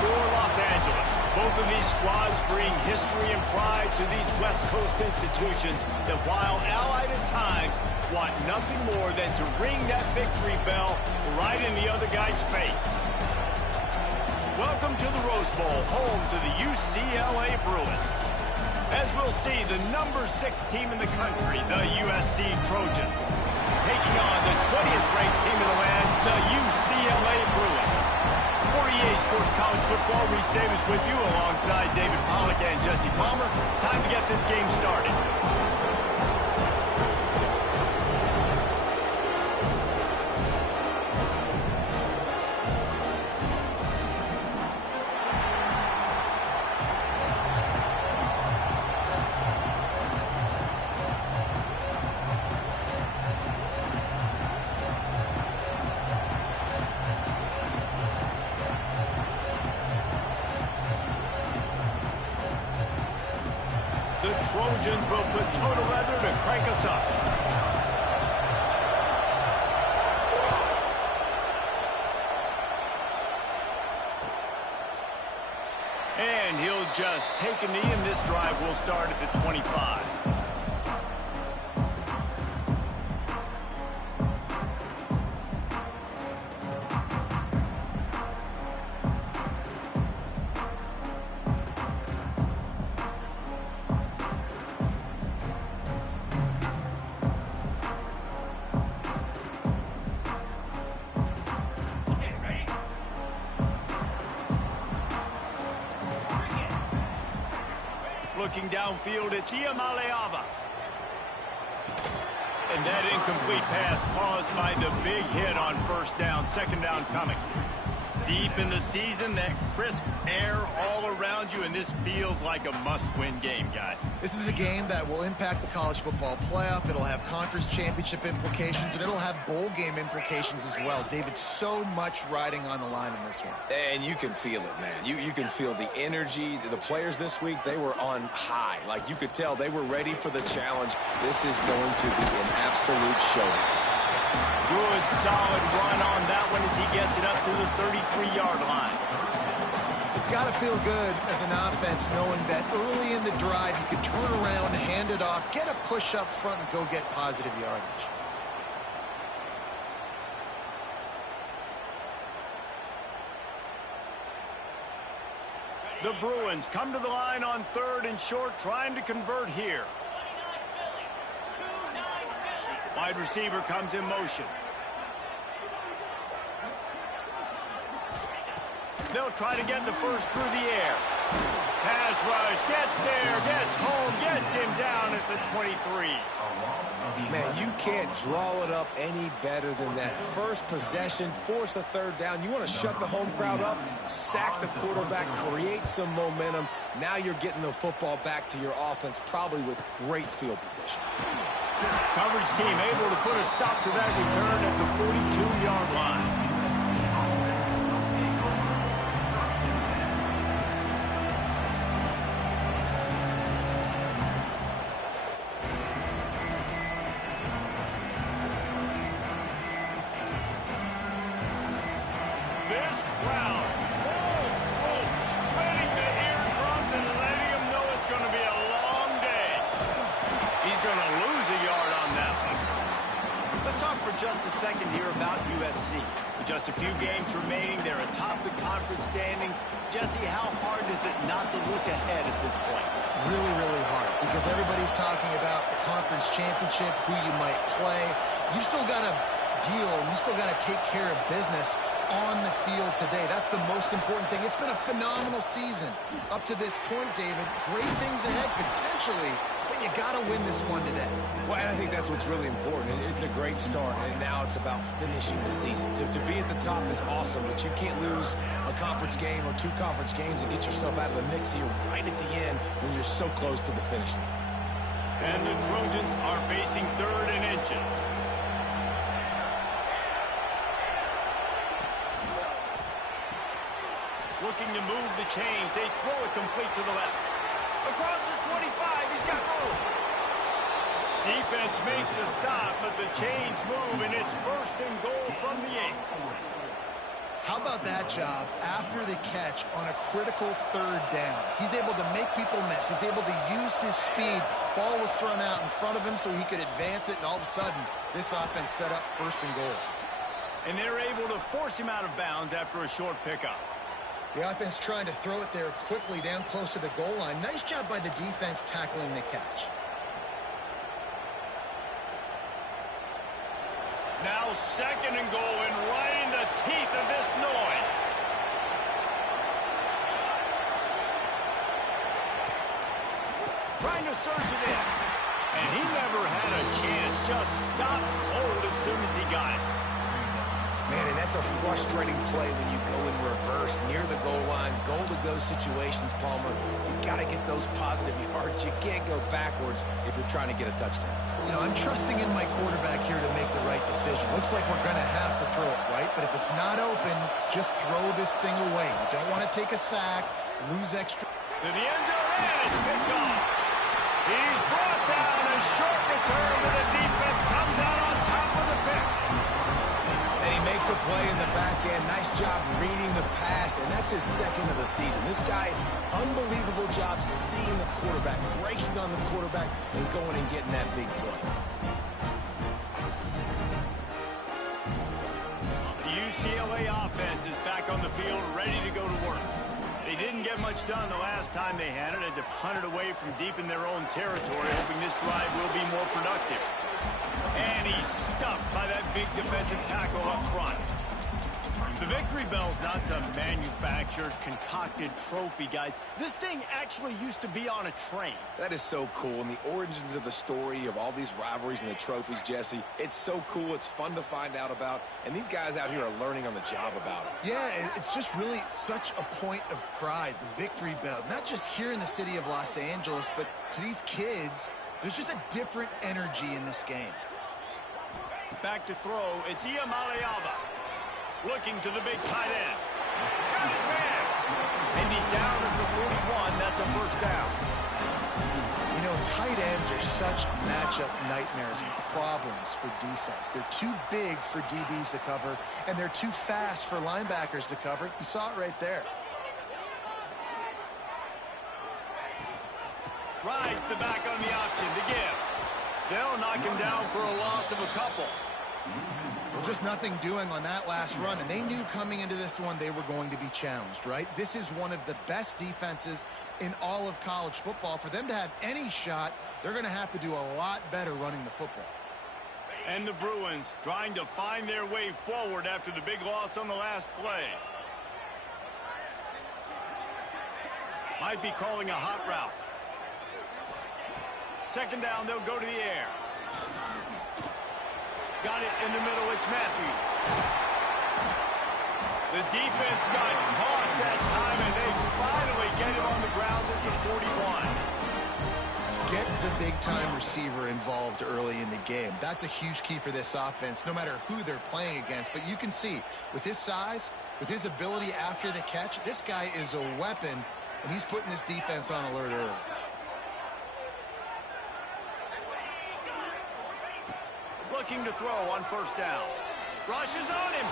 for Los Angeles. Both of these squads bring history and pride to these West Coast institutions that, while allied at times, want nothing more than to ring that victory bell right in the other guy's face. Welcome to the Rose Bowl, home to the UCLA Bruins. As we'll see, the number 6 team in the country, the USC Trojans, taking on the 20th ranked team in the land, the UCLA Bruins. For EA Sports College Football, Reese Davis with you alongside David Pollack and Jesse Palmer. Time to get this game started. The Trojans will put total leather to crank us up. And he'll just take a knee, and this drive will start at the 25. Looking downfield, it's Iamaleava. And that incomplete pass caused by the big hit on first down, second down coming. Deep in the season, that crisp air all around you, and this feels like a must-win game, guys. This is a game that will impact the college football playoff. It'll have conference championship implications, and it'll have bowl game implications as well. David, so much riding on the line in this one. And you can feel it, man. You can feel the energy. The players this week, they were on high. Like, you could tell they were ready for the challenge. This is going to be an absolute showdown. Good, solid run on that one as he gets it up to the 33-yard line. It's got to feel good as an offense knowing that early in the drive you can turn around, hand it off, get a push up front, and go get positive yardage. The Bruins come to the line on 3rd and short, trying to convert here. Wide receiver comes in motion. They'll try to get the first through the air. Pass rush, gets there, gets home, gets him down at the 23. Man, you can't draw it up any better than that. First possession, force a third down. You want to shut the home crowd up, sack the quarterback, create some momentum. Now you're getting the football back to your offense, probably with great field position. Coverage team able to put a stop to that return at the 42-yard line. This crowd, full throat, spreading the eardrums and letting them know it's going to be a long day. He's going to lose a yard on that one. Let's talk for just a second here about USC. With just a few games remaining, they're atop the conference standings. Jesse, how hard is it not to look ahead at this point? Really, really hard, because everybody's talking about the conference championship, who you might play. You still got to deal, and you still got to take care of business on the field today. That's the most important thing. It's been a phenomenal season up to this point, David. Great things ahead potentially, but you got to win this one today. Well, and I think that's what's really important. It's a great start, and now it's about finishing the season. To be at the top is awesome, but you can't lose a conference game or 2 conference games and get yourself out of the mix here right at the end when you're so close to the finish line. And the Trojans are facing 3rd and inches. Looking to move the chains. They throw it complete to the left. Across the 25, he's got room. Defense makes a stop, but the chains move, and it's 1st and goal from the 8. How about that job after the catch on a critical third down? He's able to make people miss. He's able to use his speed. Ball was thrown out in front of him so he could advance it, and all of a sudden, this offense set up 1st and goal. And they're able to force him out of bounds after a short pickup. The offense trying to throw it there quickly down close to the goal line. Nice job by the defense tackling the catch. Now 2nd and goal, and right in the teeth of this noise. Trying to surge it in. And he never had a chance. Just stopped cold as soon as he got it. Man, and that's a frustrating play when you go in reverse near the goal line, goal-to-go situations, Palmer. You got to get those positive yards. You can't go backwards if you're trying to get a touchdown. You know, I'm trusting in my quarterback here to make the right decision. Looks like we're going to have to throw it, right? But if it's not open, just throw this thing away. You don't want to take a sack, lose extra. To the end zone, and it's picked off. He's brought down. A short return to the defense comes out on top of the pick. And he makes a play in the back end. Nice job reading the pass, and that's his 2nd of the season. This guy, unbelievable job seeing the quarterback, breaking on the quarterback, and going and getting that big play. The UCLA offense is back on the field, ready to go to work. They didn't get much done the last time they had it. Had to punt it away from deep in their own territory, hoping this drive will be more productive. And he's stuffed by that big defensive tackle up front. The victory bell's not some manufactured, concocted trophy, guys. This thing actually used to be on a train. That is so cool, and the origins of the story of all these rivalries and the trophies, Jesse, it's so cool. It's fun to find out about, and these guys out here are learning on the job about it. Yeah, it's just really such a point of pride, the victory bell. Not just here in the city of Los Angeles, but to these kids, there's just a different energy in this game. Back to throw, it's Ucla. Looking to the big tight end. Got his man. And he's down at the 41. That's a 1st down. You know, tight ends are such matchup nightmares and problems for defense. They're too big for DBs to cover, and they're too fast for linebackers to cover. You saw it right there. Rides the back on the option to give. They'll knock him down for a loss of a couple. Well, just nothing doing on that last run, and they knew coming into this one they were going to be challenged, right? This is one of the best defenses in all of college football. For them to have any shot, they're going to have to do a lot better running the football. And the Bruins trying to find their way forward after the big loss on the last play. Might be calling a hot route. 2nd down, they'll go to the air. Got it in the middle, it's Matthews. The defense got caught that time, and they finally get him on the ground at the 41. Get the big-time receiver involved early in the game. That's a huge key for this offense, no matter who they're playing against. But you can see, with his size, with his ability after the catch, this guy is a weapon, and he's putting this defense on alert early. Looking to throw on 1st down. Rushes on him.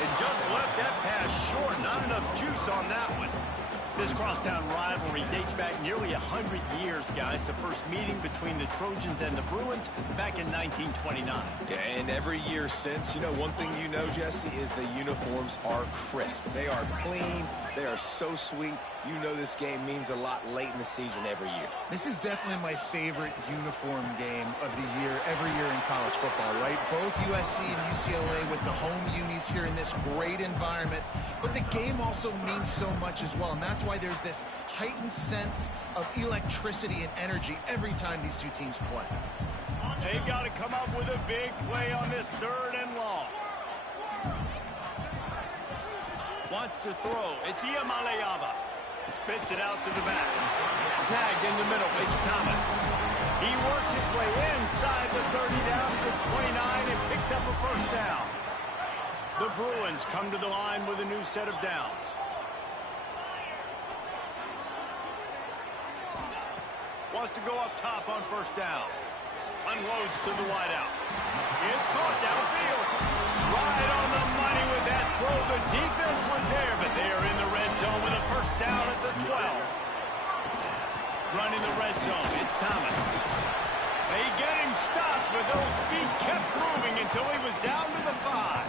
And just left that pass short. Not enough juice on that one. This crosstown rivalry dates back nearly 100 years, guys. The first meeting between the Trojans and the Bruins back in 1929. Yeah, and every year since, you know, one thing you know, Jesse, is the uniforms are crisp. They are clean. They are so sweet. You know this game means a lot late in the season every year. This is definitely my favorite uniform game of the year, every year in college football, right? Both USC and UCLA with the home unis here in this great environment. But the game also means so much as well, and that's why there's this heightened sense of electricity and energy every time these two teams play. They've got to come up with a big play on this 3rd and long. Wants to throw. It's Ucla. Spits it out to the back. Snagged in the middle. It's Thomas. He works his way inside the 30 down to the 29 and picks up a 1st down. The Bruins come to the line with a new set of downs. Wants to go up top on 1st down. Unloads to the wideout. It's caught downfield. Right on the money with that throw. The defense was there, but they are in the red zone with a first down at the 12. Running the red zone, it's Thomas. They get him stopped, but those feet kept moving until he was down to the 5.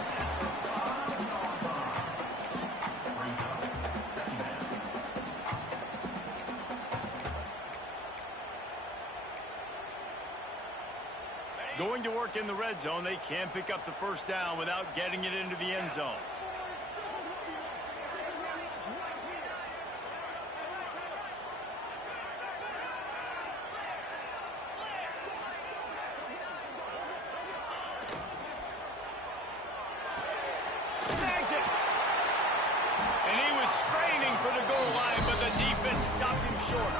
Going to work in the red zone, they can't pick up the first down without getting it into the end zone. Snags it! And he was straining for the goal line, but the defense stopped him short.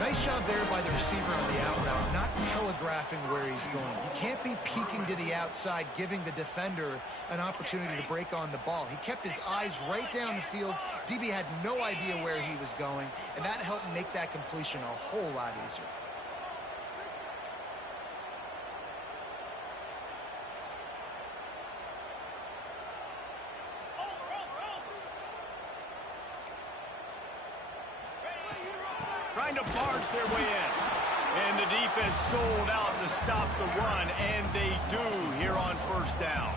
Nice job there by the receiver on the out route, not telegraphing where he's going. He can't be peeking to the outside, giving the defender an opportunity to break on the ball. He kept his eyes right down the field. DB had no idea where he was going, and that helped make that completion a whole lot easier. Trying to barge their way in. And the defense sold out to stop the run, and they do here on first down.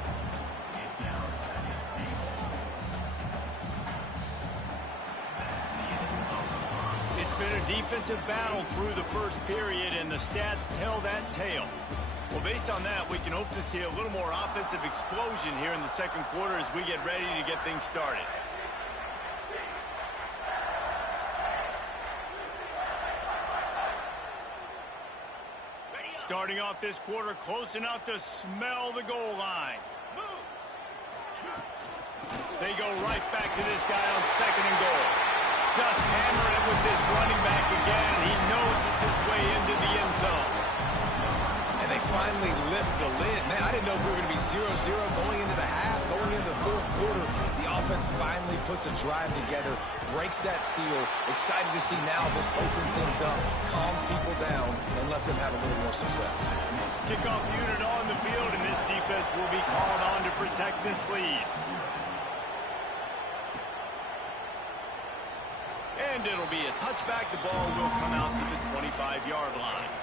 It's been a defensive battle through the first period, and the stats tell that tale. Well, based on that, we can hope to see a little more offensive explosion here in the second quarter as we get ready to get things started. Starting off this quarter close enough to smell the goal line. They go right back to this guy on second and goal. Just hammering it with this running back again. He knows it's his way into the end zone. And they finally lift the lid. Man, I didn't know if we were going to be 0-0 going into the half, going into the fourth quarter. The offense finally puts a drive together, breaks that seal. Excited to see now this opens things up, calms people down, and lets them have a little more success. Kickoff unit on the field, and this defense will be called on to protect this lead. And it'll be a touchback. The ball will come out to the 25-yard line.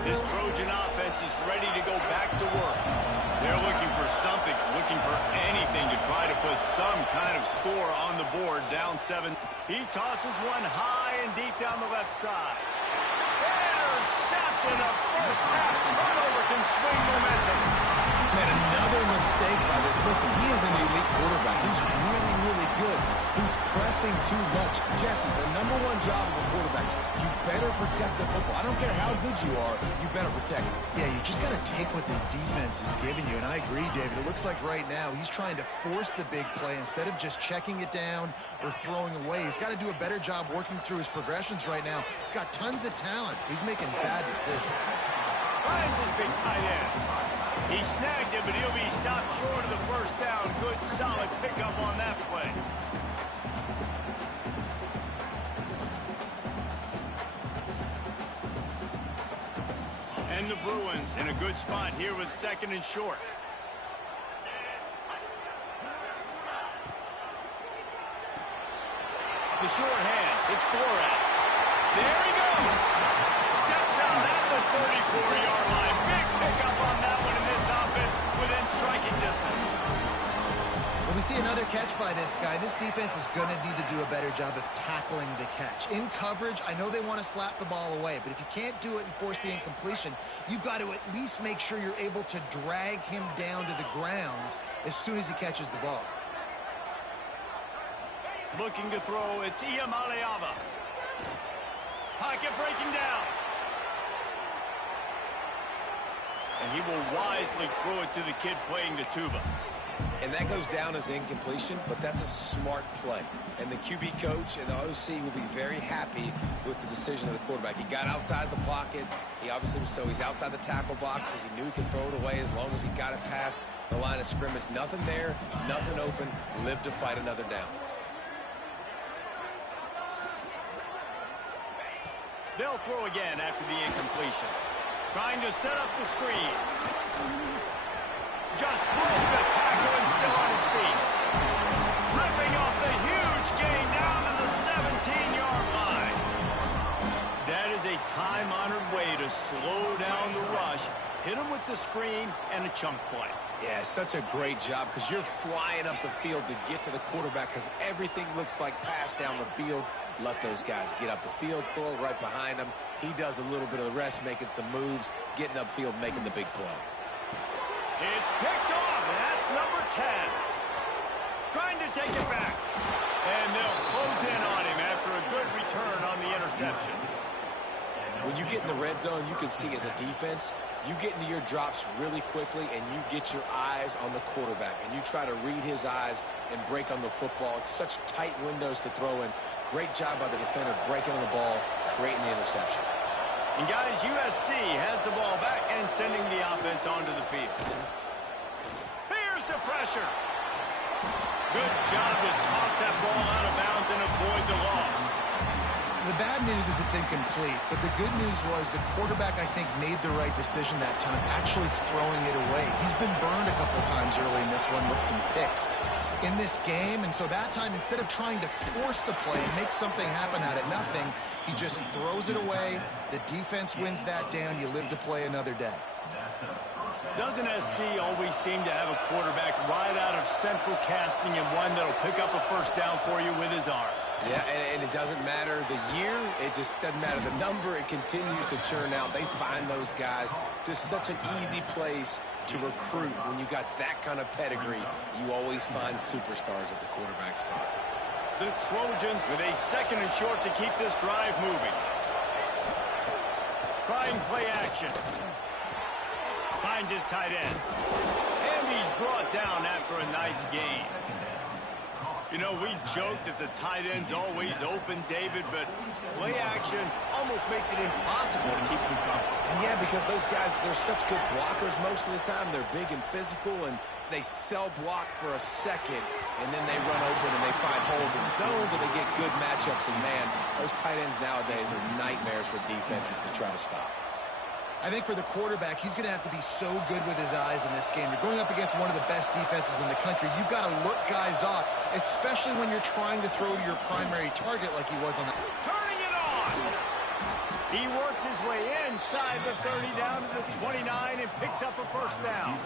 This Trojan offense is ready to go back to work. They're looking for something, looking for anything to try to put some kind of score on the board. Down 7. He tosses one high and deep down the left side. Intercepted. A first half turnover can swing momentum. Man, another mistake by this. Listen, he is an elite quarterback. He's really, really good. He's pressing too much. Jesse, the number one job of a quarterback, you better protect the football. I don't care how good you are, you better protect it. Yeah, you just got to take what the defense is giving you, and I agree, David. It looks like right now he's trying to force the big play instead of just checking it down or throwing away. He's got to do a better job working through his progressions right now. He's got tons of talent. He's making bad decisions. Finds his big tight end. He snagged it, but he'll be stopped short of the first down. Good, solid pickup on that play. And the Bruins in a good spot here with second and short. The short hands. It's Flores. There he goes. Steps out at the 34-yard line. Big pickup on that one in this offense within striking distance. When we see another catch by this guy, this defense is going to need to do a better job of tackling the catch. In coverage, I know they want to slap the ball away, but if you can't do it and force the incompletion, you've got to at least make sure you're able to drag him down to the ground as soon as he catches the ball. Looking to throw, it's Iamaleava. Pocket breaking down. And he will wisely throw it to the kid playing the tuba. And that goes down as incompletion, but that's a smart play. And the QB coach and the OC will be very happy with the decision of the quarterback. He got outside the pocket. He obviously was so he's outside the tackle boxes. He knew he could throw it away as long as he got it past the line of scrimmage. Nothing there, nothing open. Live to fight another down. They'll throw again after the incompletion. Trying to set up the screen. Just broke the tackle and still on his feet. Ripping off the huge gain down to the 17-yard line. That is a time-honored way to slow down the rush, hit him with the screen, and a chunk play. Yeah, such a great job because you're flying up the field to get to the quarterback because everything looks like pass down the field. Let those guys get up the field, throw it right behind him. He does a little bit of the rest, making some moves, getting upfield, making the big play. It's picked off, and that's number 10. Trying to take it back. And they'll close in on him after a good return on the interception. When you get in the red zone, you can see as a defense, you get into your drops really quickly and you get your eyes on the quarterback and you try to read his eyes and break on the football. It's such tight windows to throw in. Great job by the defender breaking on the ball, creating the interception. And guys, USC has the ball back and sending the offense onto the field. Here's the pressure. Good job to toss that ball out of bounds and avoid the loss. The bad news is it's incomplete, but the good news was the quarterback, I think, made the right decision that time, actually throwing it away. He's been burned a couple times early in this one with some picks in this game, and so that time, instead of trying to force the play and make something happen out of nothing, he just throws it away. The defense wins that down. You live to play another day. Doesn't SC always seem to have a quarterback right out of central casting and one that'll pick up a first down for you with his arm? Yeah, and it doesn't matter the year. It just doesn't matter the number. It continues to churn out. They find those guys. Just such an easy place to recruit. When you got that kind of pedigree, you always find superstars at the quarterback spot. The Trojans with a second and short to keep this drive moving. Trying play action. Finds his tight end. And he's brought down after a nice gain. You know, we joke that the tight end's always open, David, but play action almost makes it impossible to keep them covered. And yeah, because those guys, they're such good blockers most of the time. They're big and physical, and they sell block for a second, and then they run open and they find holes in zones, or they get good matchups. And, man, those tight ends nowadays are nightmares for defenses to try to stop. I think for the quarterback, he's going to have to be so good with his eyes in this game. You're going up against one of the best defenses in the country. You've got to look guys off, especially when you're trying to throw to your primary target like he was on that. Turning it on! He works his way inside the 30 down to the 29 and picks up a first down.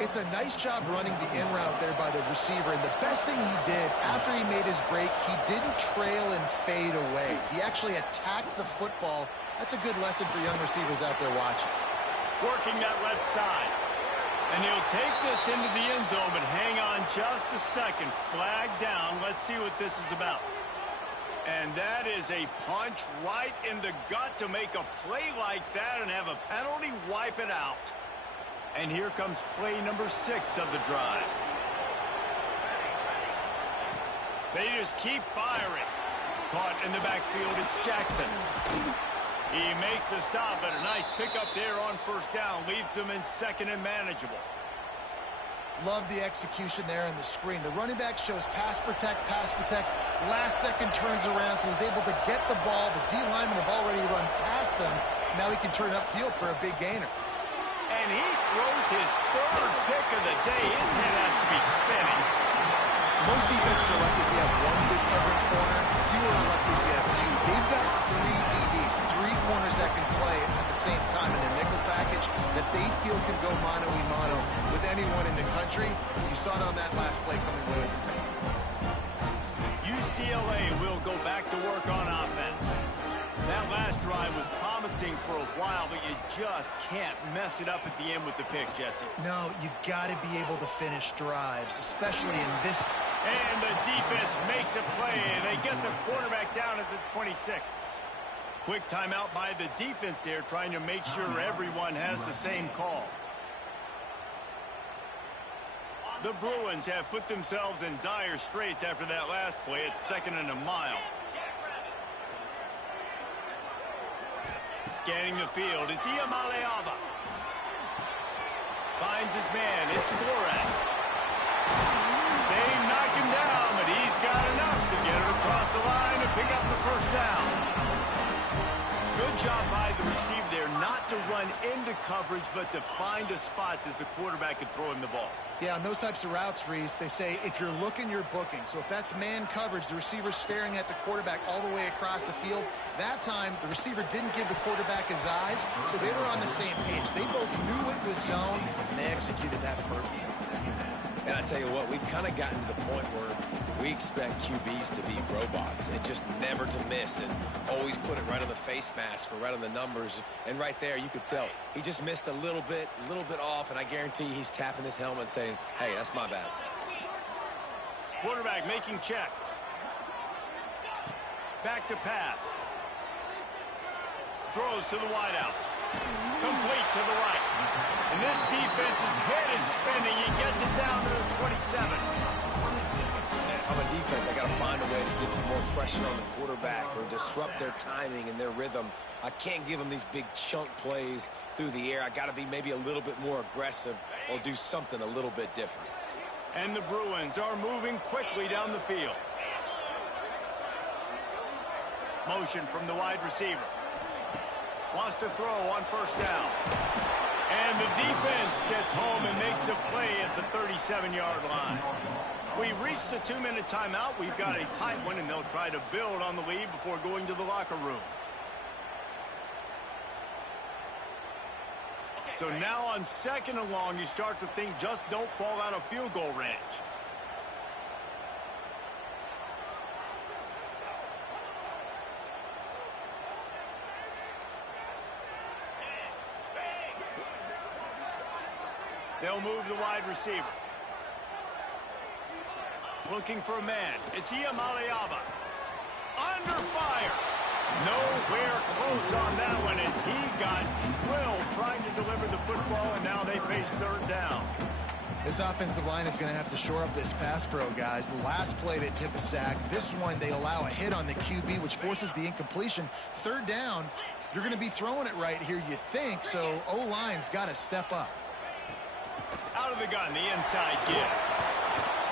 It's a nice job running the in route there by the receiver, and the best thing he did after he made his break, he didn't trail and fade away. He actually attacked the football. That's a good lesson for young receivers out there watching. Working that left side. And he'll take this into the end zone, but hang on just a second. Flag down. Let's see what this is about. And that is a punch right in the gut to make a play like that and have a penalty wipe it out. And here comes play number 6 of the drive. They just keep firing. Caught in the backfield, it's Jackson. He makes the stop, but a nice pickup there on first down. Leaves them in second and manageable. Love the execution there on the screen. The running back shows pass protect, pass protect. Last second turns around, so he's able to get the ball. The D linemen have already run past him. Now he can turn upfield for a big gainer. And he throws his third pick of the day. His head has to be spinning. Most defenses are lucky if you have one good covering corner. Fewer are lucky if you have two. They've got 3 DBs, 3 corners that can play at the same time in their nickel package that they feel can go mano-a-mano with anyone in the country. You saw it on that last play coming away with the pick. UCLA will go back to work on offense. That last drive was promising for a while, but you just can't mess it up at the end with the pick, Jesse. No, you got to be able to finish drives, especially in this. And the defense makes a play, and they get the quarterback down at the 26. Quick timeout by the defense there, trying to make sure everyone has the same call. The Bruins have put themselves in dire straits after that last play. It's 2nd and a mile. Scanning the field, it's Iamaleava. Finds his man, it's Flores. They knock him down, but he's got enough to get it across the line and pick up the first down. Good job by the receiver there not to run into coverage, but to find a spot that the quarterback can throw him the ball. Yeah, on those types of routes, Reese, they say if you're looking, you're booking. So if that's man coverage, the receiver's staring at the quarterback all the way across the field. That time, the receiver didn't give the quarterback his eyes, so they were on the same page. They both knew it was zone, and they executed that perfectly. And I tell you what, we've kind of gotten to the point where we expect QBs to be robots and just never to miss and always put it right on the face mask or right on the numbers. And right there, you could tell he just missed a little bit off, and I guarantee he's tapping his helmet saying, hey, that's my bad. Quarterback making checks. Back to pass. Throws to the wideout. Complete to the right. And this defense's head is spinning. He gets it down to the 27. And if I'm a defense, I got to find a way to get some more pressure on the quarterback or disrupt their timing and their rhythm. I can't give them these big chunk plays through the air. I got to be maybe a little bit more aggressive or do something a little bit different. And the Bruins are moving quickly down the field. Motion from the wide receiver. Wants to throw on first down. And the defense gets home and makes a play at the 37-yard line. We've reached the 2-minute timeout. We've got a tight one, and they'll try to build on the lead before going to the locker room. So now on 2nd and long, you start to think just don't fall out of field goal range. They'll move the wide receiver. Looking for a man. It's Iamaleava. Under fire. Nowhere close on that one as he got drilled trying to deliver the football, and now they face 3rd down. This offensive line is going to have to shore up this pass pro, guys. The last play they took a sack. This one they allow a hit on the QB, which forces the incompletion. 3rd down, you're going to be throwing it right here, you think, so O-line's got to step up. Out of the gun, the inside give.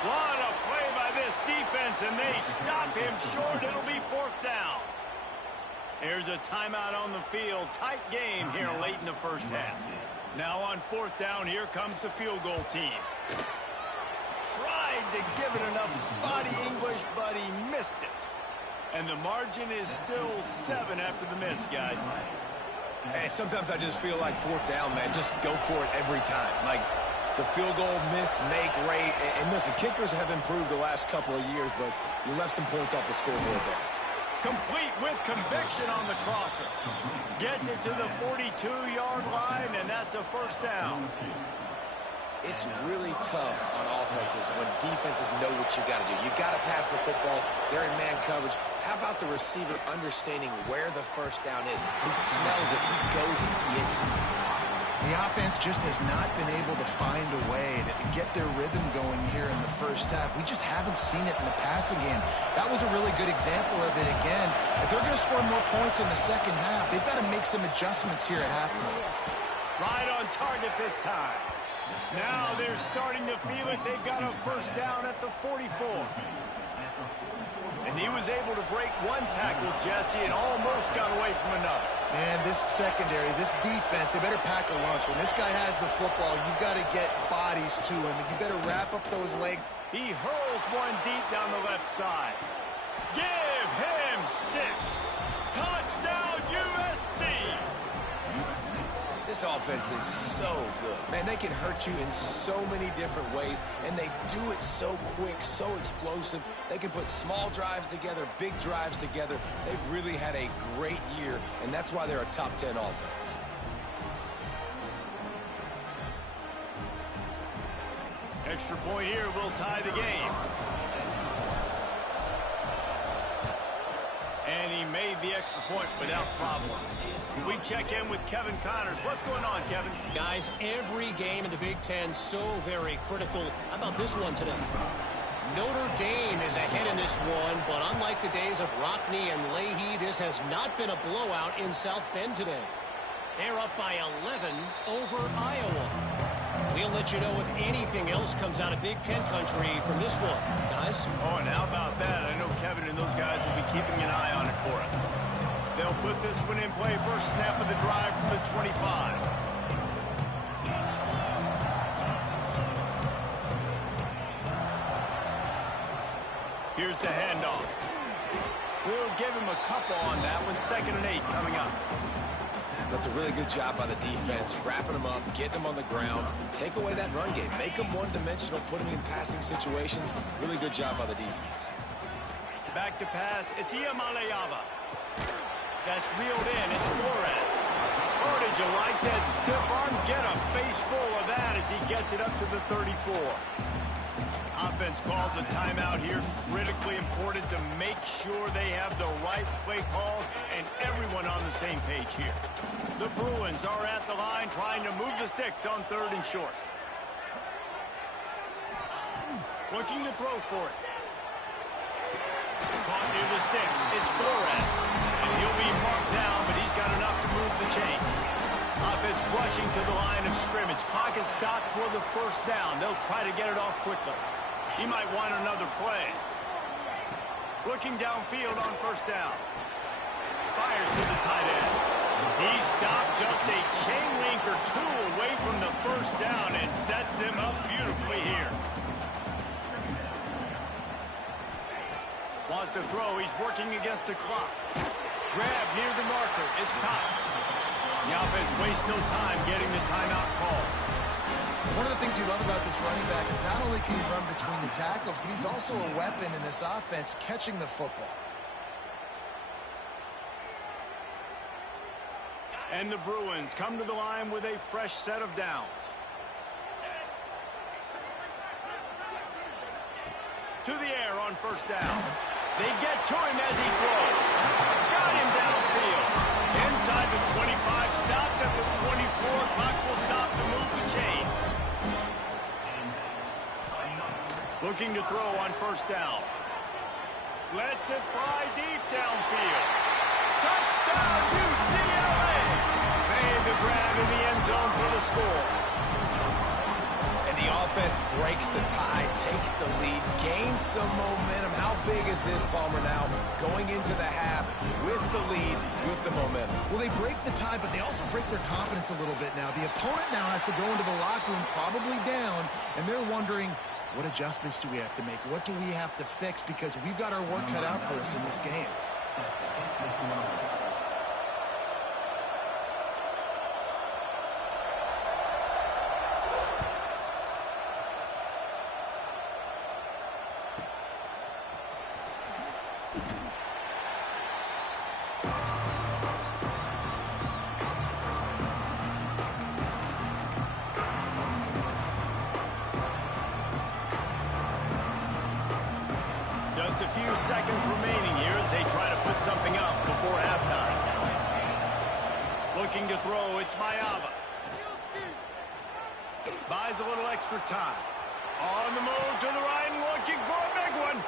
What a play by this defense, and they stop him short. It'll be 4th down. There's a timeout on the field. Tight game here late in the first half. Now on 4th down, here comes the field goal team. Tried to give it enough body English, but he missed it. And the margin is still 7 after the miss, guys. Hey, sometimes I just feel like 4th down, man. Just go for it every time. Like the field goal miss, make rate. And listen, kickers have improved the last couple of years, but you left some points off the scoreboard there. Complete with conviction on the crosser. Gets it to the 42-yard line, and that's a 1st down. It's really tough on offenses when defenses know what you got to do. You got to pass the football. They're in man coverage. How about the receiver understanding where the 1st down is? He smells it. He goes and gets it. The offense just has not been able to find a way to get their rhythm going here in the first half. We just haven't seen it in the passing game. That was a really good example of it again. If they're going to score more points in the second half, they've got to make some adjustments here at halftime. Right on target this time. Now they're starting to feel it. They've got a 1st down at the 44. And he was able to break one tackle, Jesse, and almost got away from another. And this secondary, this defense, they better pack a lunch. When this guy has the football, you've got to get bodies to him. You better wrap up those legs. He hurls one deep down the left side. Give him 6. Touchdown, USC. This offense is so good. Man, they can hurt you in so many different ways, and they do it so quick, so explosive. They can put small drives together, big drives together. They've really had a great year, and that's why they're a top 10 offense. Extra point here will tie the game. And he made the extra point without problem. We check in with Kevin Connors. What's going on, Kevin? Guys, every game in the Big Ten so very critical. How about this one today? Notre Dame is ahead in this one, but unlike the days of Rockne and Leahy, this has not been a blowout in South Bend today. They're up by 11 over Iowa. We'll let you know if anything else comes out of Big Ten country from this one, guys. Oh, and how about that? I know Kevin and those guys will be keeping an eye on it for us. They'll put this one in play. First snap of the drive from the 25. Here's the handoff. We'll give him a couple on that one. 2nd and 8 coming up. That's a really good job by the defense, wrapping them up, getting them on the ground, take away that run game, make them one-dimensional, put them in passing situations. Really good job by the defense. Back to pass. It's Iamaleava. That's reeled in. It's Flores. Oh, did you like that stiff arm? Get a face full of that as he gets it up to the 34. Offense calls a timeout here. Critically important to make sure they have the right play calls and everyone on the same page here. The Bruins are at the line trying to move the sticks on 3rd and short. Looking to throw for it. Caught near the sticks. It's Flores. And he'll be marked down, but he's got enough to move the chains. Offense rushing to the line of scrimmage. Clock is stopped for the 1st down. They'll try to get it off quickly. He might want another play. Looking downfield on 1st down. Fires to the tight end. He stopped just a chain link or 2 away from the 1st down and sets them up beautifully here. Wants to throw. He's working against the clock. Grab near the marker. It's Cox. The offense wastes no time getting the timeout call. One of the things you love about this running back is not only can he run between the tackles, but he's also a weapon in this offense catching the football. And the Bruins come to the line with a fresh set of downs. To the air on 1st down. They get to him as he throws. Got him downfield. Inside the 25, stopped at the 24. Clock will stop to move the chain. Looking to throw on 1st down. Lets it fly deep downfield. Touchdown, UCLA! Made the grab in the end zone for the score. And the offense breaks the tie, takes the lead, gains some momentum. How big is this, Palmer, now? Going into the half with the lead, with the momentum. Well, they break the tie, but they also break their confidence a little bit now. The opponent now has to go into the locker room probably down, and they're wondering, what adjustments do we have to make? What do we have to fix? Because we've got our work cut out for us in this game. Just a few seconds remaining here as they try to put something up before halftime. Looking to throw, it's Mayava. Buys a little extra time. On the move to the right and looking for a big one.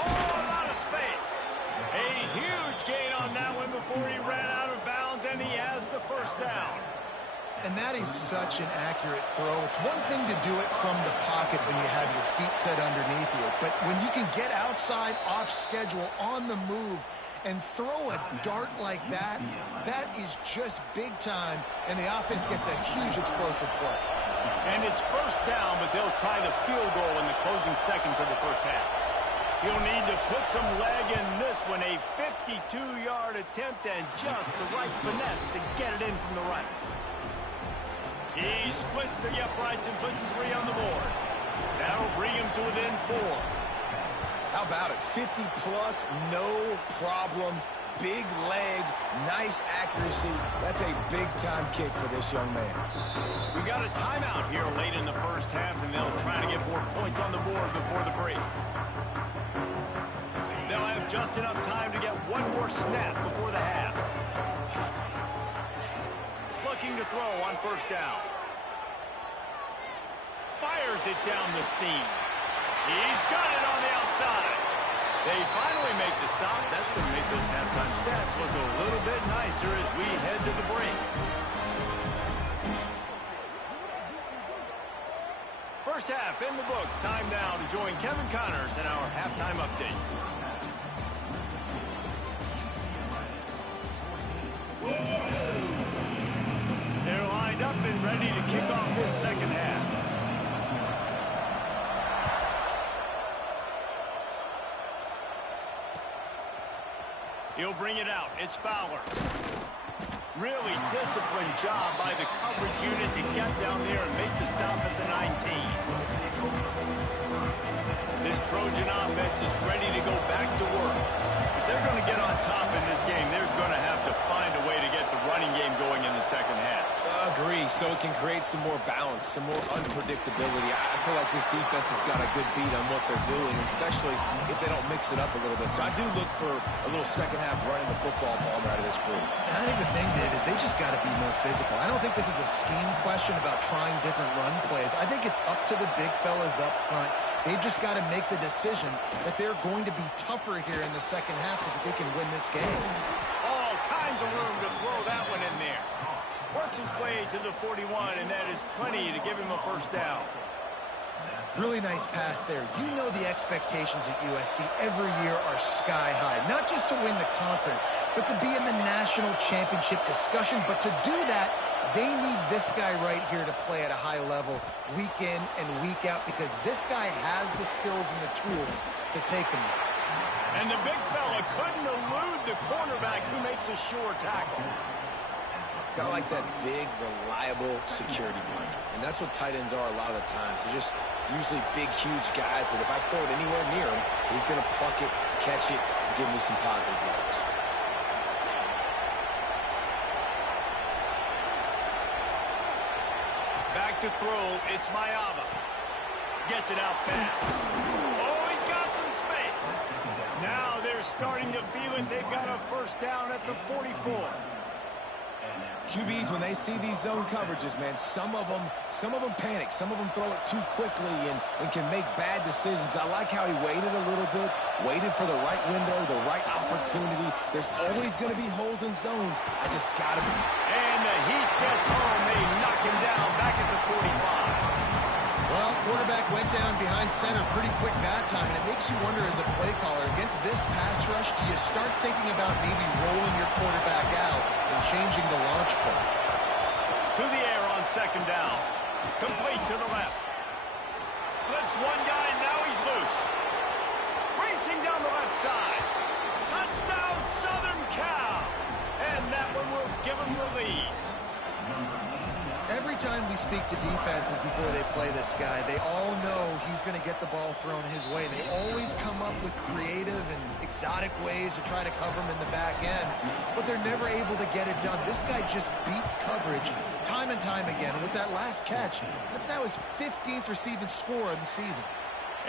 Oh, a lot of space. A huge gain on that one before he ran out of bounds, and he has the 1st down. And that is such an accurate throw. It's one thing to do it from the pocket when you have your feet set underneath you, but when you can get outside, off schedule, on the move, and throw a dart like that, that is just big time, and the offense gets a huge explosive play. And it's 1st down, but they'll try the field goal in the closing seconds of the 1st half. He'll need to put some leg in this one, a 52-yard attempt, and just the right finesse to get it in from the right. He splits the uprights and puts 3 on the board. That'll bring him to within 4. How about it? 50-plus, no problem. Big leg, nice accuracy. That's a big-time kick for this young man. We got a timeout here late in the 1st half, and they'll try to get more points on the board before the break. They'll have just enough time to get one more snap before the half. Looking to throw on 1st down. Fires it down the seam. He's got it on the outside. They finally make the stop. That's going to make those halftime stats look a little bit nicer as we head to the break. 1st half in the books. Time now to join Kevin Connors in our halftime update. ready to kick off this second half. He'll bring it out. It's Fowler. Really disciplined job by the coverage unit to get down there and make the stop at the 19. This Trojan offense is ready to go back to work. If they're going to get on top in this game, they're going to have to find a way to get the running game going in the second half. Agree, so it can create some more balance, some more unpredictability. I feel like this defense has got a good beat on what they're doing, especially if they don't mix it up a little bit. So I do look for a little second half running the football Palmer out of this group. And I think the thing, Dave, is they just got to be more physical. I don't think this is a scheme question about trying different run plays. I think it's up to the big fellas up front. They've just got to make the decision that they're going to be tougher here in the second half so that they can win this game. All kinds of room to throw that one in there. Works his way to the 41, and that is plenty to give him a first down. Really nice pass there. You know the expectations at USC every year are sky high. Not just to win the conference, but to be in the national championship discussion. But to do that, they need this guy right here to play at a high level week in and week out, because this guy has the skills and the tools to take them there. And the big fella couldn't elude the cornerback who makes a sure tackle. Kind of like that big, reliable security blanket. And that's what tight ends are a lot of the times. They're just usually big, huge guys that if I throw it anywhere near him, he's going to pluck it, catch it, and give me some positive yards. Back to throw, it's Mayava. Gets it out fast. Oh, he's got some space. Now they're starting to feel it. They've got a first down at the 44. QBs, when they see these zone coverages, man, some of them panic. Some of them throw it too quickly and can make bad decisions. I like how he waited a little bit, waited for the right window, the right opportunity. There's always going to be holes in zones. I just got to be. And the Heat gets home. They knock him down back at the 45. Well, quarterback went down behind center pretty quick that time, and it makes you wonder as a play caller, against this pass rush, do you start thinking about maybe rolling your quarterback out and changing the launch point? To the air on second down. Complete to the left. Slips one guy, and now he's loose. Racing down the left side. Touchdown, Southern Cal. And that one will give him the lead. Every time we speak to defenses before they play this guy, they all know he's going to get the ball thrown his way. They always come up with creative and exotic ways to try to cover him in the back end, but they're never able to get it done. This guy just beats coverage time and time again. And with that last catch, that's now his 15th receiving score of the season.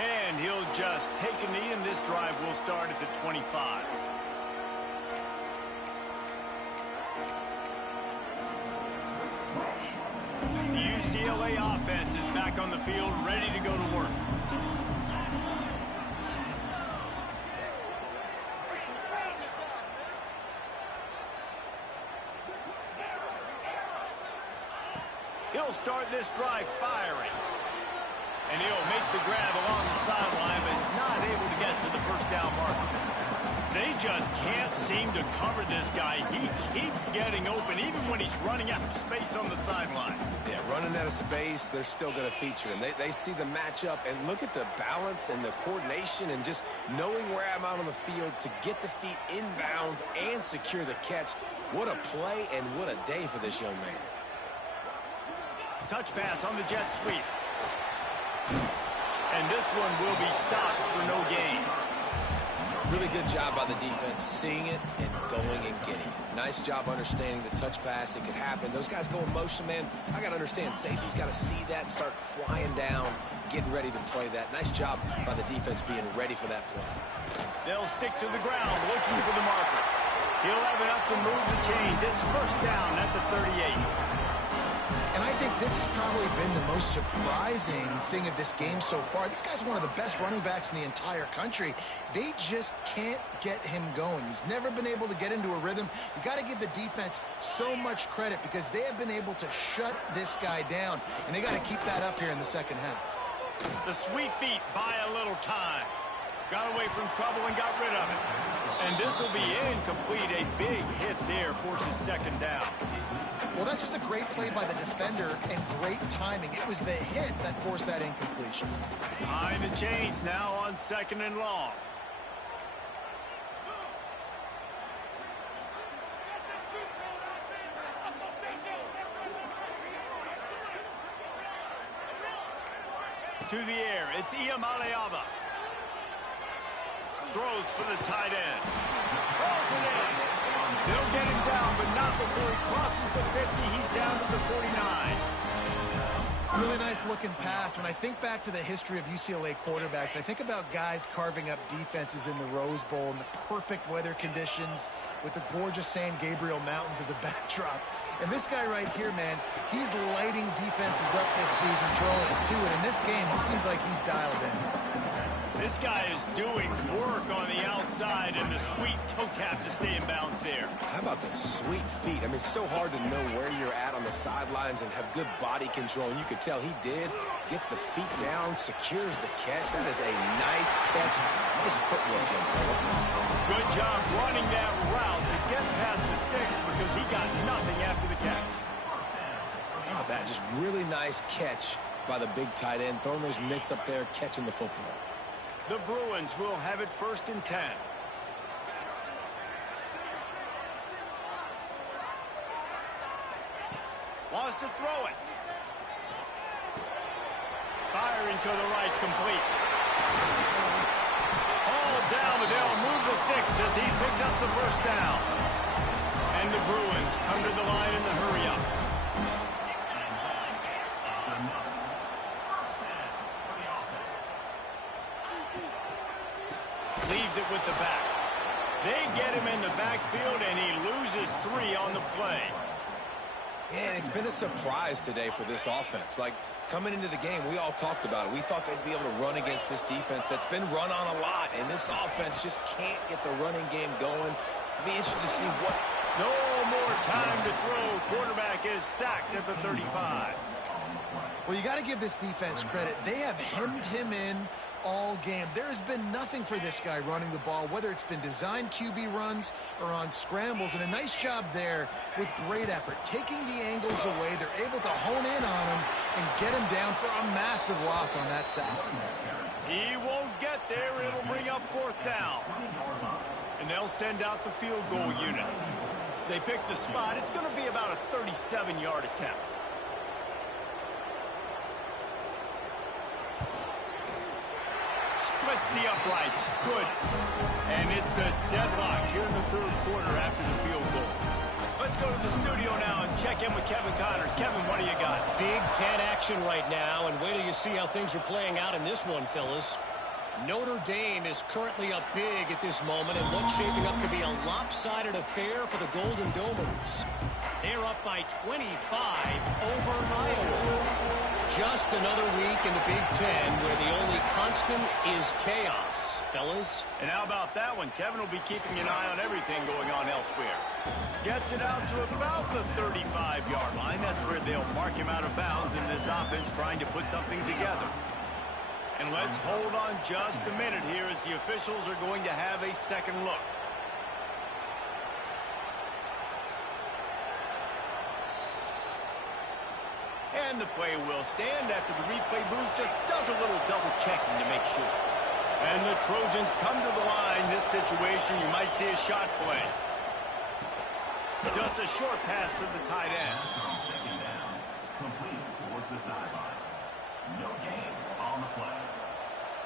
And he'll just take a knee, and this drive will start at the 25. The UCLA offense is back on the field, ready to go to work. He'll start this drive firing. And he'll make the grab along the sideline, but he's not able to get to the first down marker. They just can't seem to cover this guy. He keeps getting open, even when he's running out of space on the sideline. Yeah, running out of space, they're still going to feature him. They see the matchup, and look at the balance and the coordination and just knowing where I'm out on the field to get the feet inbounds and secure the catch. What a play and what a day for this young man. Touch pass on the jet sweep. And this one will be stopped for no gain. Really good job by the defense, seeing it and going and getting it. Nice job understanding the touch pass. It could happen. Those guys go in motion, man. I got to understand, safety's got to see that and start flying down, getting ready to play that. Nice job by the defense being ready for that play. They'll stick to the ground, looking for the marker. He'll have enough to move the chains. It's first down at the 38. And I think this has probably been the most surprising thing of this game so far. This guy's one of the best running backs in the entire country. They just can't get him going. He's never been able to get into a rhythm. You got to give the defense so much credit because they have been able to shut this guy down, and they got to keep that up here in the second half. The sweet feet buy a little time. Got away from trouble and got rid of it. And this will be incomplete. A big hit there forces second down. Well, that's just a great play by the defender and great timing. It was the hit that forced that incompletion. Behind the chains now on 2nd and long. To the air, it's Iamaleava. Throws for the tight end. Throws it in. They'll get him down, but not before he crosses the 50. He's down to the 49. Really nice looking pass. When I think back to the history of UCLA quarterbacks, I think about guys carving up defenses in the Rose Bowl in the perfect weather conditions with the gorgeous San Gabriel Mountains as a backdrop. And this guy right here, man, he's lighting defenses up this season, throwing it to it. In this game, he seems like he's dialed in. This guy is doing work on the outside and the sweet toe tap to stay in bounds there. How about the sweet feet? I mean, it's so hard to know where you're at on the sidelines and have good body control. And you could tell he did. Gets the feet down, secures the catch. That is a nice catch. Nice footwork there, Phillip. Good job running that route to get past the sticks because he got nothing after the catch. Oh, that just really nice catch by the big tight end. Throwing those mitts up there, catching the football. The Bruins will have it 1st and 10. Wants to throw it. Firing to the right, complete. All down, but they'll move the sticks as he picks up the 1st down. And the Bruins come to the line in the hurry-up. Leaves it with the back. They get him in the backfield, and he loses 3 on the play. Yeah, it's been a surprise today for this offense. Like, coming into the game, we all talked about it. We thought they'd be able to run against this defense that's been run on a lot, and this offense just can't get the running game going. It'll be interesting to see what... No more time to throw. Quarterback is sacked at the 35. Well, you got to give this defense credit. They have hemmed him in all game. There has been nothing for this guy running the ball, whether it's been designed QB runs or on scrambles, and a nice job there with great effort. Taking the angles away, they're able to hone in on him and get him down for a massive loss on that sack. He won't get there. It'll bring up 4th down. And they'll send out the field goal unit. They pick the spot. It's going to be about a 37-yard attempt. Splits the uprights. Good. And it's a deadlock here in the 3rd quarter after the field goal. Let's go to the studio now and check in with Kevin Connors. Kevin, what do you got? Big 10 action right now, and wait till you see how things are playing out in this one, fellas. Notre Dame is currently up big at this moment, and looks shaping up to be a lopsided affair for the Golden Domers. They're up by 25 over Iowa. Just another week in the Big Ten where the only constant is chaos, fellas. And how about that one? Kevin will be keeping an eye on everything going on elsewhere. Gets it out to about the 35-yard line. That's where they'll mark him out of bounds in this offense trying to put something together. And let's hold on just a minute here as the officials are going to have a second look. And the play will stand after the replay booth just does a little double checking to make sure. And the Trojans come to the line. This situation, you might see a shot play. Just a short pass to the tight end. Second down, complete towards the sideline. No gain on the play.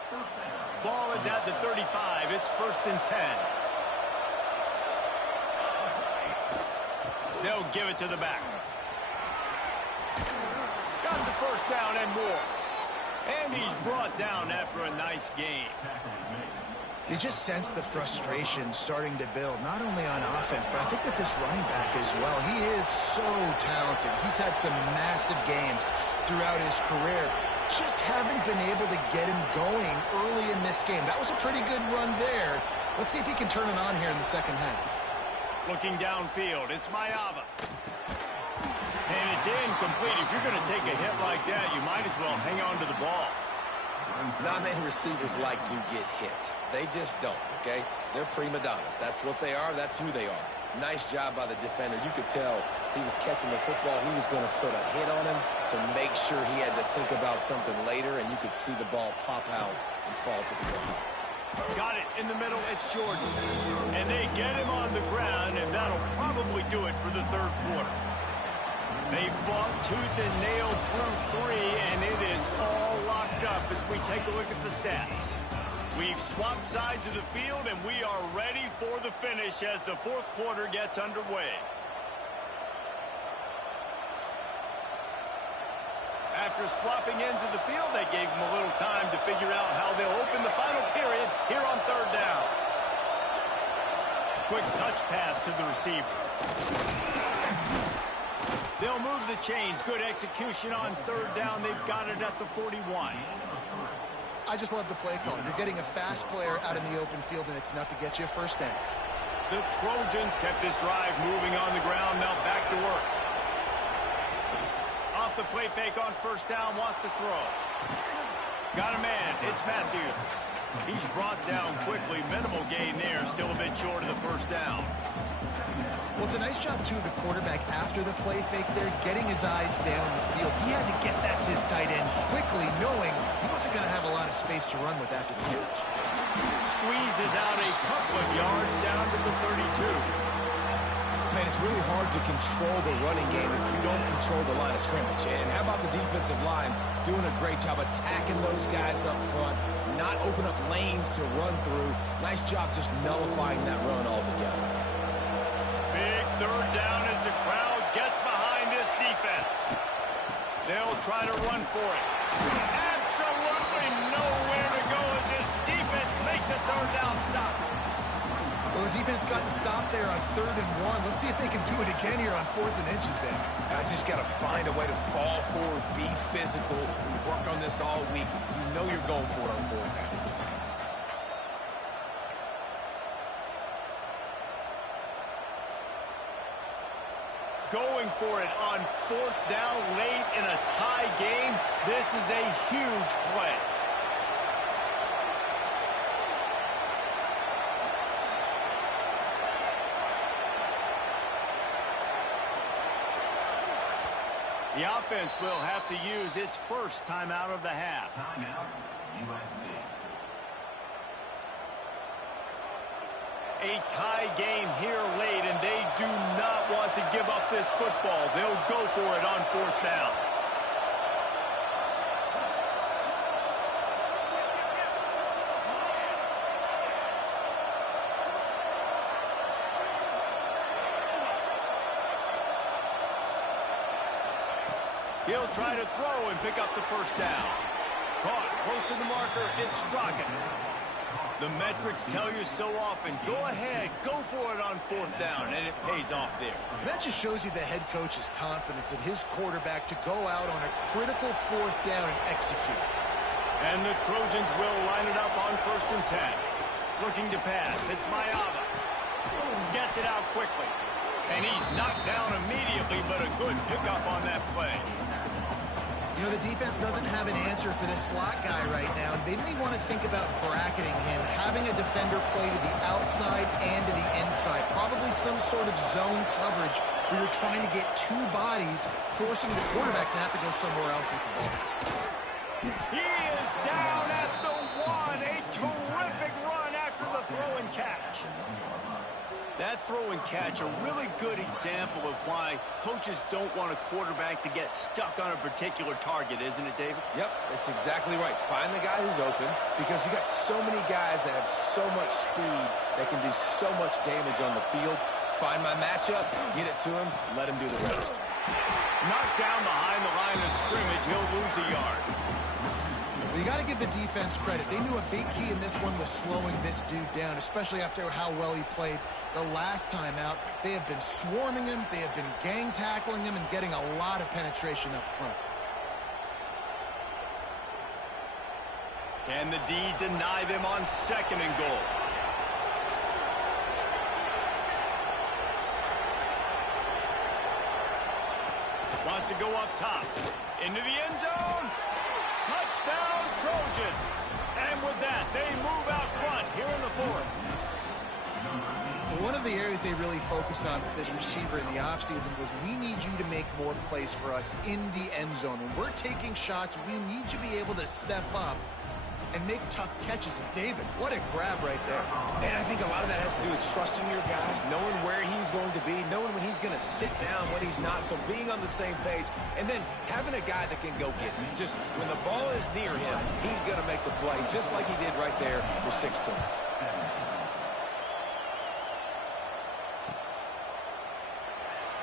First down. Ball is at the 35. It's 1st and 10. They'll give it to the back. Got the 1st down and more. And he's brought down after a nice game. You just sense the frustration starting to build, not only on offense, but I think with this running back as well. He is so talented. He's had some massive games throughout his career. Just haven't been able to get him going early in this game. That was a pretty good run there. Let's see if he can turn it on here in the second half. Looking downfield, it's Mayava. And it's incomplete. If you're going to take a hit like that, you might as well hang on to the ball. Not many receivers like to get hit. They just don't, okay? They're prima donnas. That's what they are. That's who they are. Nice job by the defender. You could tell he was catching the football. He was going to put a hit on him to make sure he had to think about something later, and you could see the ball pop out and fall to the ground. Got it in the middle. It's Jordan. And they get him on the ground, and that'll probably do it for the third quarter. They fought tooth and nail through 3, and it is all locked up as we take a look at the stats. We've swapped sides of the field, and we are ready for the finish as the fourth quarter gets underway. After swapping ends of the field, they gave them a little time to figure out how they'll open the final period here on third down. Quick touch pass to the receiver. They'll move the chains. Good execution on third down. They've got it at the 41. I just love the play call. You're getting a fast player out in the open field, and it's enough to get you a first down. The Trojans kept this drive moving on the ground. Now back to work. Off the play fake on first down, wants to throw. Got a man. It's Matthews. He's brought down quickly. Minimal gain there. Still a bit short of the first down. Well, it's a nice job, too, of the quarterback after the play fake there, getting his eyes down the field. He had to get that to his tight end quickly, knowing he wasn't going to have a lot of space to run with after the catch. Squeezes out a couple of yards down to the 32. Man, it's really hard to control the running game if you don't control the line of scrimmage. And how about the defensive line doing a great job attacking those guys up front, not open up lanes to run through. Nice job just nullifying that run altogether. Big third down as the crowd gets behind this defense. They'll try to run for it. Absolutely nowhere to go as this defense makes a third down stop. Well, the defense got the stop there on 3rd and 1. Let's see if they can do it again here on 4th and inches then. I just got to find a way to fall forward, be physical. We work on this all week. You know you're going for it on 4th down. Going for it on 4th down late in a tie game. This is a huge play. The offense will have to use its first timeout of the half. Timeout, USC. A tie game here late, and they do not want to give up this football. They'll go for it on 4th down. He'll try to throw and pick up the first down. Caught close to the marker. It's Strachan. The metrics tell you so often, go ahead, go for it on 4th down, and it pays off there. That just shows you the head coach's confidence in his quarterback to go out on a critical 4th down and execute. And the Trojans will line it up on 1st and 10. Looking to pass. It's Mayava. Gets it out quickly. And he's knocked down immediately, but a good pickup on that play. You know, the defense doesn't have an answer for this slot guy right now. They may want to think about bracketing him, having a defender play to the outside and to the inside. Probably some sort of zone coverage where you're trying to get 2 bodies, forcing the quarterback to have to go somewhere else with the ball. He is down at the 1. A terrific run after the throw and catch. That throw and catch, a really good example of why coaches don't want a quarterback to get stuck on a particular target, isn't it, David? Yep, that's exactly right. Find the guy who's open, because you got so many guys that have so much speed that can do so much damage on the field. Find my matchup, get it to him, let him do the rest. Knocked down behind the line of scrimmage, he'll lose a yard. Well, you got to give the defense credit. They knew a big key in this one was slowing this dude down, especially after how well he played the last time out. They have been swarming him, they have been gang tackling him, and getting a lot of penetration up front. Can the D deny them on 2nd and goal? Wants to go up top. Into the end zone. Touchdown, Trojans. And with that, they move out front here in the fourth. One of the areas they really focused on with this receiver in the offseason was we need you to make more plays for us in the end zone. When we're taking shots, we need you to be able to step up and make tough catches. And David, what a grab right there. And I think a lot of that has to do with trusting your guy, knowing where he's going to be, knowing when he's going to sit down, when he's not, so being on the same page, and then having a guy that can go get him. Just when the ball is near him, he's going to make the play, just like he did right there for 6 points.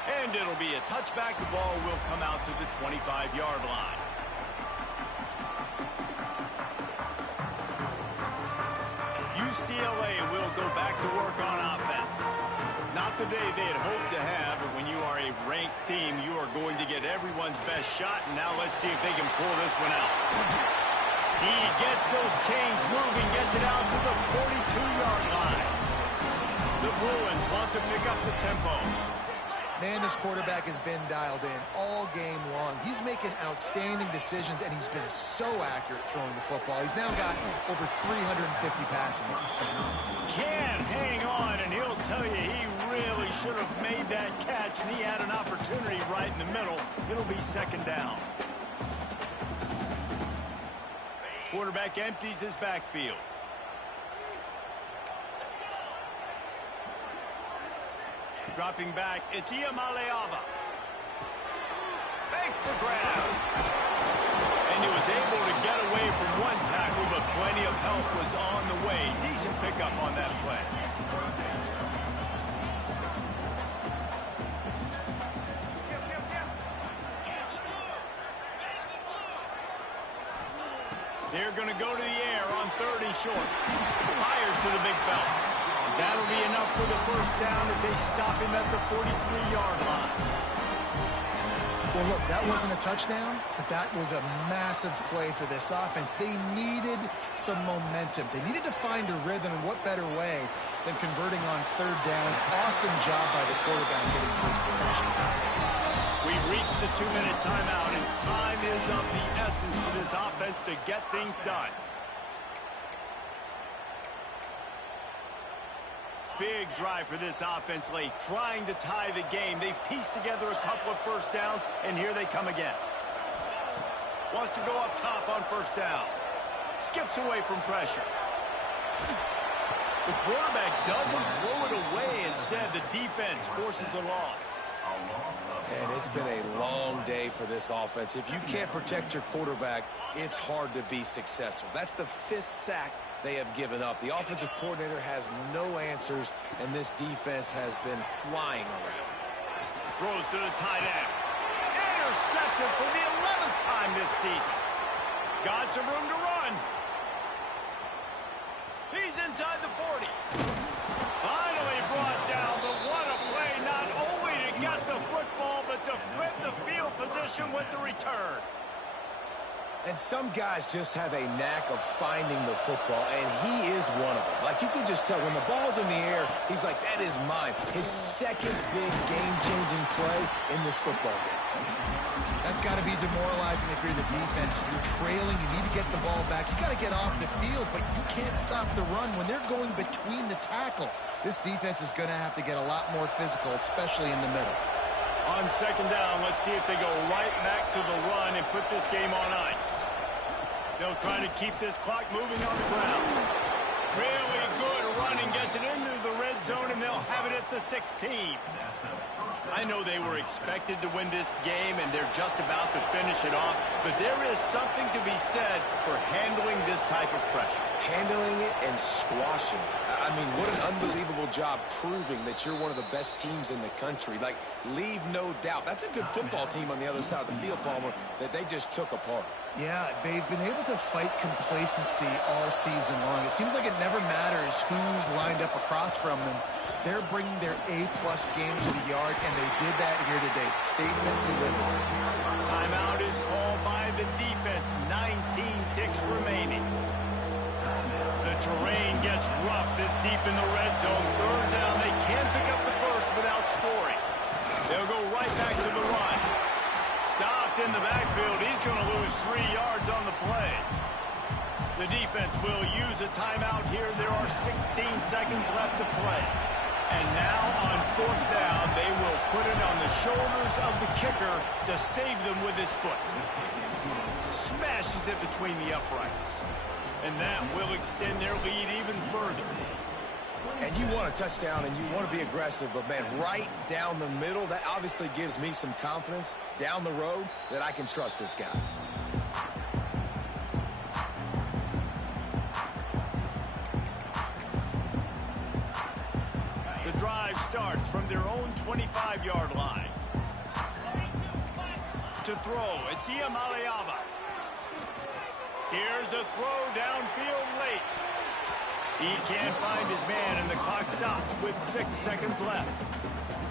And it'll be a touchback. The ball will come out to the 25-yard line. UCLA will go back to work on offense. Not the day they had hoped to have, but when you are a ranked team, you are going to get everyone's best shot. And now let's see if they can pull this one out. He gets those chains moving, gets it out to the 42-yard line. The Bruins want to pick up the tempo. Man, this quarterback has been dialed in all game long. He's making outstanding decisions, and he's been so accurate throwing the football. He's now got over 350 passing yards. Can't hang on, and he'll tell you he really should have made that catch, and he had an opportunity right in the middle. It'll be second down. Quarterback empties his backfield. Dropping back, it's Iamaleava. Makes the grab. And he was able to get away from one tackle, but plenty of help was on the way. Decent pickup on that play. They're going to go to the air on 3rd and short. Fires to the big fella. That'll be enough for the first down as they stop him at the 43-yard line. Well, look, that wasn't a touchdown, but that was a massive play for this offense. They needed some momentum. They needed to find a rhythm, and what better way than converting on 3rd down. Awesome job by the quarterback getting first position. We've reached the 2-minute timeout, and time is of the essence for this offense to get things done. Big drive for this offense late, trying to tie the game. They've pieced together a couple of first downs, and here they come again. Wants to go up top on 1st down. Skips away from pressure. The quarterback doesn't throw it away. Instead, the defense forces a loss. And it's been a long day for this offense. If you can't protect your quarterback, it's hard to be successful. That's the 5th sack they have given up. The offensive coordinator has no answers, and this defense has been flying around. Throws to the tight end. Intercepted for the 11th time this season. Got some room to run. He's inside the 40. Finally brought down, but what a play, not only to get the football, but to flip the field position with the return. And some guys just have a knack of finding the football, and he is one of them. Like, you can just tell when the ball's in the air, he's like, that is mine. His second big game-changing play in this football game. That's got to be demoralizing if you're the defense. You're trailing. You need to get the ball back. You got to get off the field, but you can't stop the run when they're going between the tackles. This defense is going to have to get a lot more physical, especially in the middle. On 2nd down, let's see if they go right back to the run and put this game on ice. They'll try to keep this clock moving on the ground. Really good running, gets it into the red zone, and they'll have it at the 16. I know they were expected to win this game, and they're just about to finish it off, but there is something to be said for handling this type of pressure. Handling it and squashing it. I mean, what an unbelievable job proving that you're one of the best teams in the country. Like, leave no doubt. That's a good football team on the other side of the field, Palmer, that they just took apart. Yeah, they've been able to fight complacency all season long. It seems like it never matters who's lined up across from them. They're bringing their A-plus game to the yard, and they did that here today. Statement delivered. Timeout is called by the defense. 19 ticks remaining. The terrain gets rough this deep in the red zone. 3rd down. They can pick up the first without scoring. They'll go right back to the run. Stopped in the backfield. He's going to lose 3 yards on the play. The defense will use a timeout here. There are 16 seconds left to play. And now on 4th down, they will put it on the shoulders of the kicker to save them with his foot. Smashes it between the uprights. And that will extend their lead even further. And you want a touchdown and you want to be aggressive, but man, right down the middle, that obviously gives me some confidence down the road that I can trust this guy. The drive starts from their own 25-yard line. To throw, it's Iamaleava. Here's a throw downfield late. He can't find his man, and the clock stops with 6 seconds left.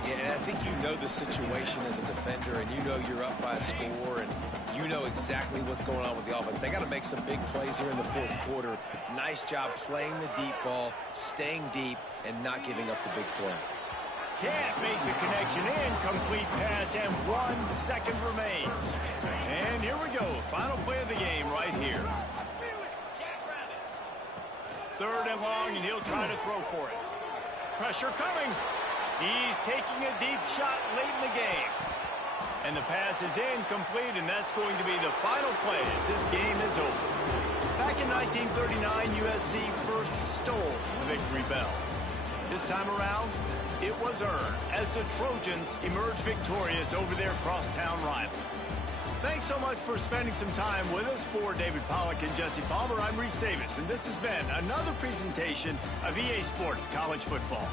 Yeah, and I think you know the situation as a defender, and you know you're up by a score, and you know exactly what's going on with the offense. They got to make some big plays here in the 4th quarter. Nice job playing the deep ball, staying deep, and not giving up the big play. Can't make the connection. Incomplete pass, and 1 second remains. And here we go. Final play of the game right here. 3rd and long, and he'll try to throw for it. Pressure coming. He's taking a deep shot late in the game. And the pass is incomplete, and that's going to be the final play as this game is over. Back in 1939, USC first stole the victory bell. This time around, it was earned as the Trojans emerged victorious over their crosstown rivals. Thanks so much for spending some time with us. For David Pollack and Jesse Palmer, I'm Reese Davis, and this has been another presentation of EA Sports College Football.